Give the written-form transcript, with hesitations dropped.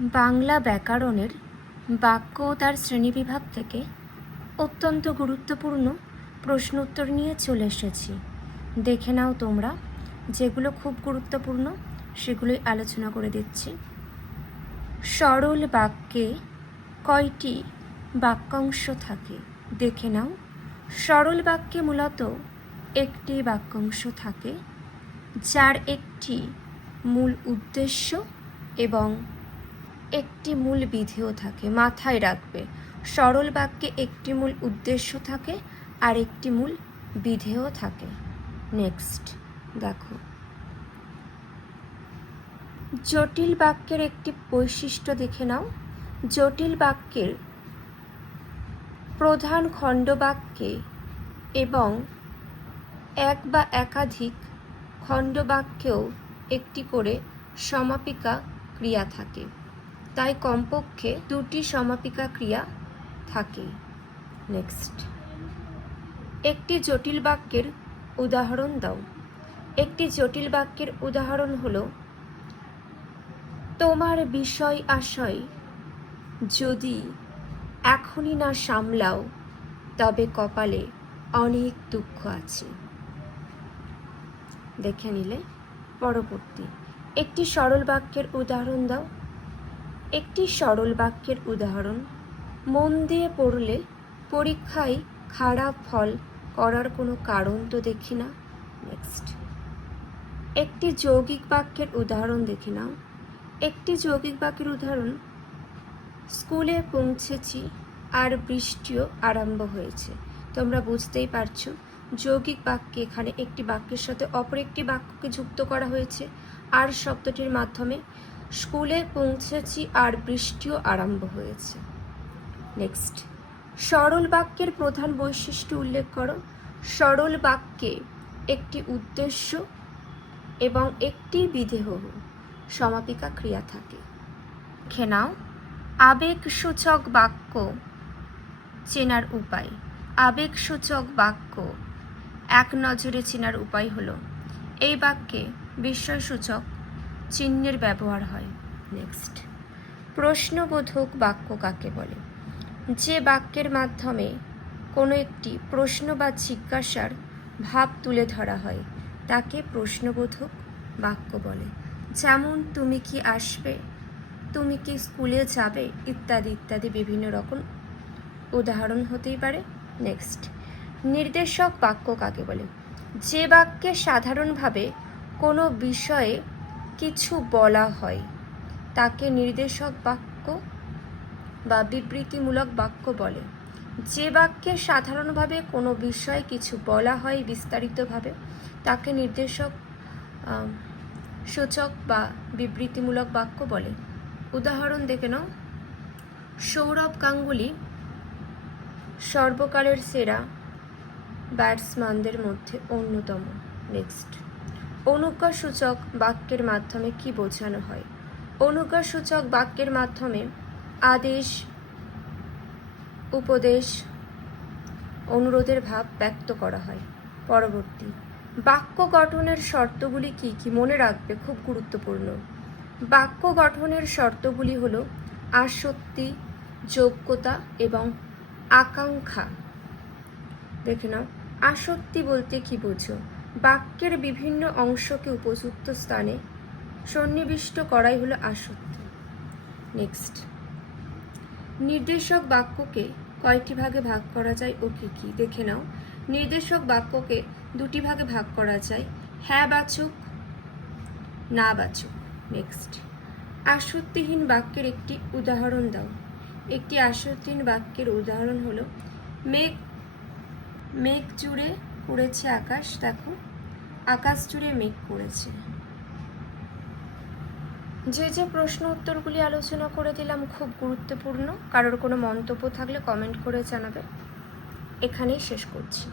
বাংলা ব্যাকরণের বাক্য ও তার শ্রেণীবিভাগ থেকে অত্যন্ত গুরুত্বপূর্ণ প্রশ্ন উত্তর নিয়ে চলে এসেছি। দেখে নাও তোমরা, যেগুলো খুব গুরুত্বপূর্ণ সেগুলোই আলোচনা করে দিচ্ছি। সরল বাক্যে কয়টি বাক্যাংশ থাকে? দেখে নাও। সরল বাক্যে মূলত একটি বাক্যাংশ থাকে, যার একটি মূল উদ্দেশ্য এবং একটি মূল বিধেয় থাকে। মাথায় রাখবে, সরল বাক্যে একটি মূল উদ্দেশ্য থাকে আর একটি মূল বিধেয় থাকে। নেক্সট দেখো, জটিল বাক্যের একটি বৈশিষ্ট্য দেখে নাও। জটিল বাক্যের প্রধান খণ্ডবাক্যে এবং এক বা একাধিক খণ্ডবাক্যেও একটি করে সমাপিকা ক্রিয়া থাকে, তাই কমপক্ষে দুটি সমাপিকা ক্রিয়া থাকে। নেক্সট, একটি জটিল বাক্যের উদাহরণ দাও। একটি জটিল বাক্যের উদাহরণ হলো, তোমার বিষয় আশয় যদি এখনই না সামলাও তবে কপালে অনেক দুঃখ আছে। দেখে নিলে। পরবর্তী, একটি সরল বাক্যের উদাহরণ দাও। একটি সরল বাক্যের উদাহরণ, মন দিয়ে পড়লে পরীক্ষায় খারাপ ফল করার কোনো কারণ তো দেখি না। নেক্সট, একটি যৌগিক বাক্যের উদাহরণ দেখে নাও। একটি যৌগিক বাক্যের উদাহরণ, স্কুলে পৌঁছেছি আর বৃষ্টিও আরম্ভ হয়েছে। তোমরা বুঝতেই পারছো, যৌগিক বাক্যে এখানে একটি বাক্যের সাথে অপর একটি বাক্যকে যুক্ত করা হয়েছে আর শব্দটির মাধ্যমে। স্কুলে পৌঁছেছি আর বৃষ্টিও আরম্ভ হয়েছে। নেক্সট, সরল বাক্যের প্রধান বৈশিষ্ট্য উল্লেখ করো। সরল বাক্যে একটি উদ্দেশ্য এবং একটি বিধেয় সমাপিকা ক্রিয়া থাকে। দেখে নাও, আবেগসূচক বাক্য চেনার উপায়। আবেগসূচক বাক্য এক নজরে চেনার উপায় হলো, এই বাক্যে বিস্ময়সূচক চিহ্নের ব্যবহার হয়। নেক্সট, প্রশ্নবোধক বাক্য কাকে বলে? যে বাক্যের মাধ্যমে কোনো একটি প্রশ্ন বা জিজ্ঞাসার ভাব তুলে ধরা হয় তাকে প্রশ্নবোধক বাক্য বলে। যেমন, তুমি কি আসবে, তুমি কি স্কুলে যাবে, ইত্যাদি ইত্যাদি বিভিন্ন রকম উদাহরণ হতেই পারে। নেক্সট, নির্দেশক বাক্য কাকে বলে? যে বাক্যে সাধারণভাবে কোনো বিষয়ে কিছু বলা হয় তাকে নির্দেশক বাক্য বা বিবৃতিমূলক বাক্য বলে। যে বাক্যে সাধারণভাবে কোনো বিষয়ে কিছু বলা হয় বিস্তারিতভাবে তাকে নির্দেশক সূচক বা বিবৃতিমূলক বাক্য বলে। উদাহরণ দেখে নাও, সৌরভ গাঙ্গুলি সর্বকালের সেরা ব্যাটসম্যানদের মধ্যে অন্যতম। নেক্সট, অনুজ্ঞাসূচক বাক্যের মাধ্যমে কি বোঝানো হয়? অনুজ্ঞাসূচক বাক্যের মাধ্যমে আদেশ, উপদেশ, অনুরোধের ভাব ব্যক্ত করা হয়। পরবর্তী, বাক্য গঠনের শর্তগুলি কি কি? মনে রাখবে, খুব গুরুত্বপূর্ণ। বাক্য গঠনের শর্তগুলি হলো আসক্তি, যোগ্যতা এবং আকাঙ্ক্ষা। দেখে নাও, আসক্তি বলতে কি বোঝো? বাক্যের বিভিন্ন অংশকে উপযুক্ত স্থানে সন্নিবিষ্ট করাই হলো আসক্তি। নেক্সট, নির্দেশক বাক্যকে কয়টি ভাগে ভাগ করা যায় ও কি কি? দেখে নাও, নির্দেশক বাক্যকে দুটি ভাগে ভাগ করা যায়, হ্যাঁ বাচক, না বাচক। নেক্সট, আসক্তিহীন বাক্যের একটি উদাহরণ দাও। একটি আসক্তিহীন বাক্যের উদাহরণ হলো, মেঘ জুড়ে করেছে আকাশ। দেখো, আকাশ জুড়ে মেঘ করেছে। যে যে প্রশ্ন উত্তরগুলি আলোচনা করে দিলাম খুব গুরুত্বপূর্ণ। কারোর কোনো মন্তব্য থাকলে কমেন্ট করে জানাবে। এখানেই শেষ করছি।